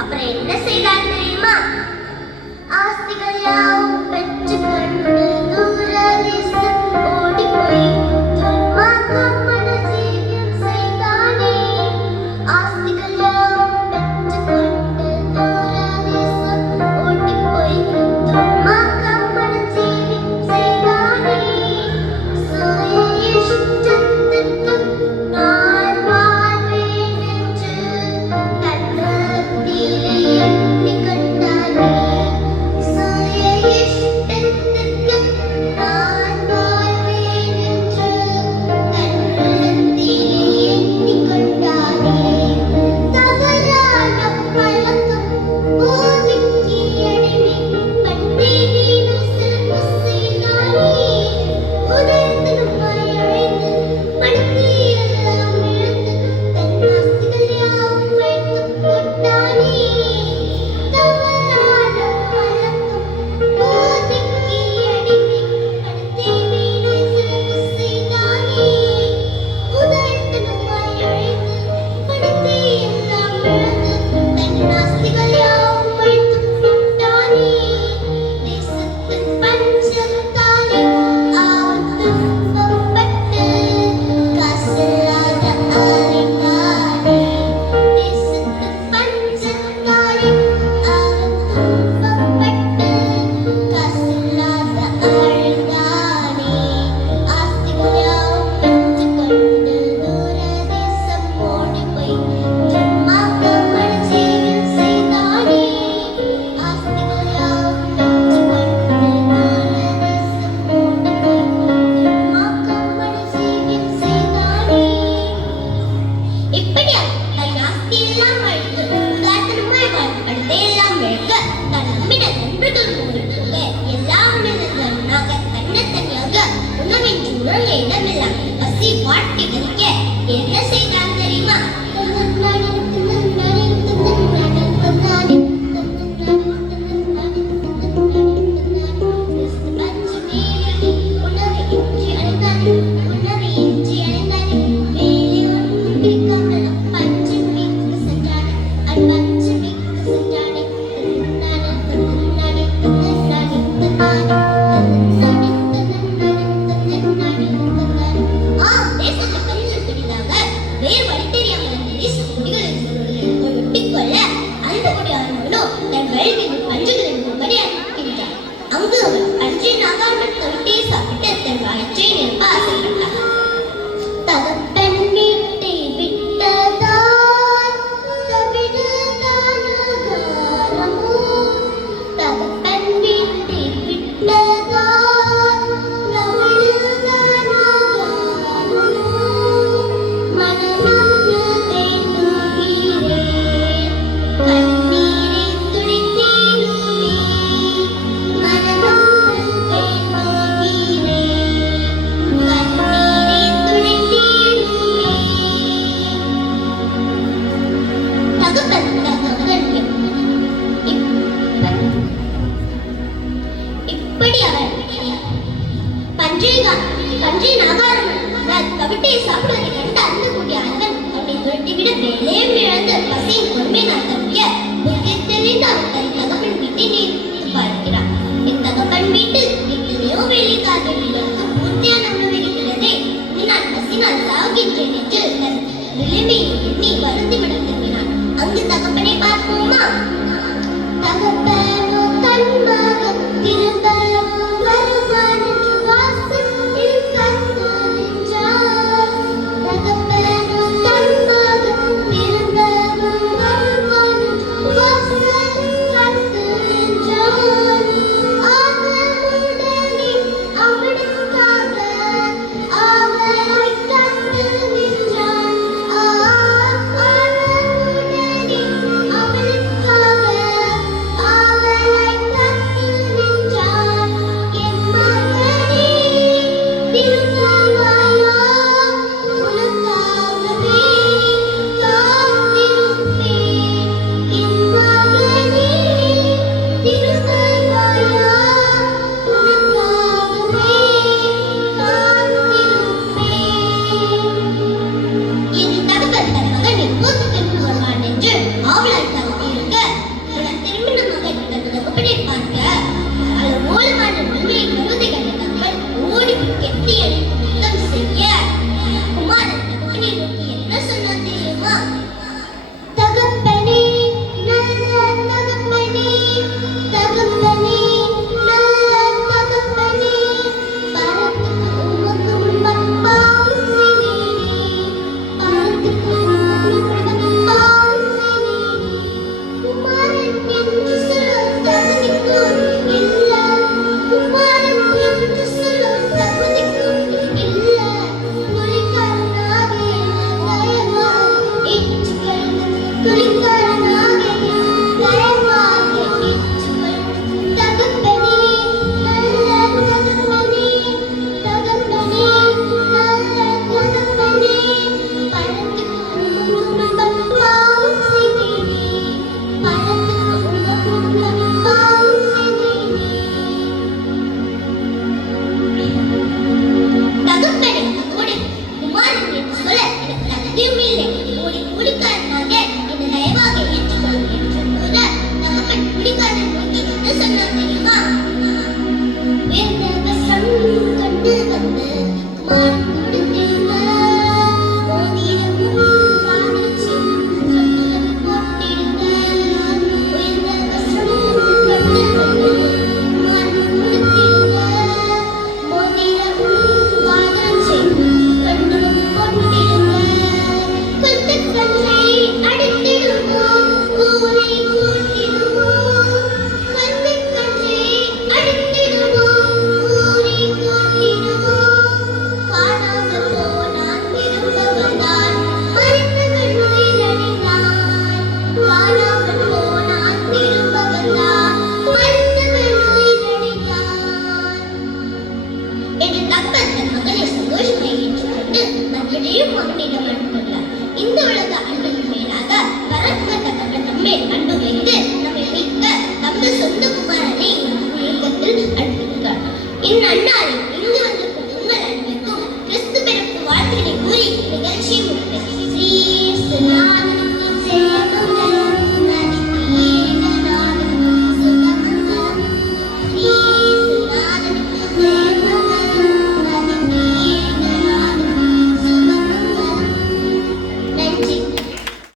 அப்புறம் என்ன செய்தார் தெரியுமா? ஆஸ்திகள் யாவும் பெற்று கண்டு தூரதேசம் ஓடி போய் துன்மார்க்கம் மனஜீவியம் செய்தானே. ஆஸ்திகள் யாவும் பெற்று கண்டு தூரதேசம் ஓடி போய் துன்மார்க்கம் மனஜீவியம் செய்தானே. சுய இஷ்டத்திற்கு நான் வாழ்வேன் என்று தன்னகத்திலே எண்ணிக் கொண்டானே. சுய இஷ்டத்திற்கு நான் வாழ்வேன் என்று தன்னகத்திலே எண்ணிக் கொண்டானே. தவறான பழக்கம் போதைக்கு அடிமைப்பட்டு வீணாய் செல்வ செய்தானே. உதயத்தினுமாய் அழைத்து பணத்தை எல்லாம் இழந்து தன் ஆஸ்திகள் யாவும் வைத்துக் கொண்டானே. தவறான பழக்கம் போதைக்கு அடிமைப்படுத்தி வீணாய் செலவு செய்தானே. உதயத்தினுமாய் அழைத்து பணத்தை எல்லாம் இழந்து தன் ஆஸ்திகள் யாவும் வைத்துக் கொண்டானே. தேசத்தின் பஞ்சத்தாலே அவன் துன்பப்பட்டு காசில்லாத அலைந்தானே. தேசத்தின் பஞ்சத்தாலே அவன் துன்பப்பட்டு காசில்லாத அலைந்தானே. ஆஸ்திகள் யாவும் பெற்றுக்கொண்டு தூரதேசம் ஓடிப்போய் துன்மார்க்கம் மனஜீவியம் செய்தானே. ஆஸ்திகள் யாவும் பெற்றுக்கொண்டு தூரதேசம் ஓடிப்போய் துன்மார்க்கம் மனஜீவியம் செய்தானே. இப்படியாக தன் ஆஸ்தியெல்லாம் அழித்து உதாசீனமாய் வாழும் பணத்தையெல்லாம் இழக்க தான் நம்பின நண்பர்கள் மூலமாக எல்லாம் நினைந்தவனாக தன்னைத்தனியாக உணவின்றி உறங்க இடமெல்லாம் பசி வாட்டி வலிக்க என்ன செய்தான் தெரியுமா? அங்கு அவர் பஞ்சு நகாமல்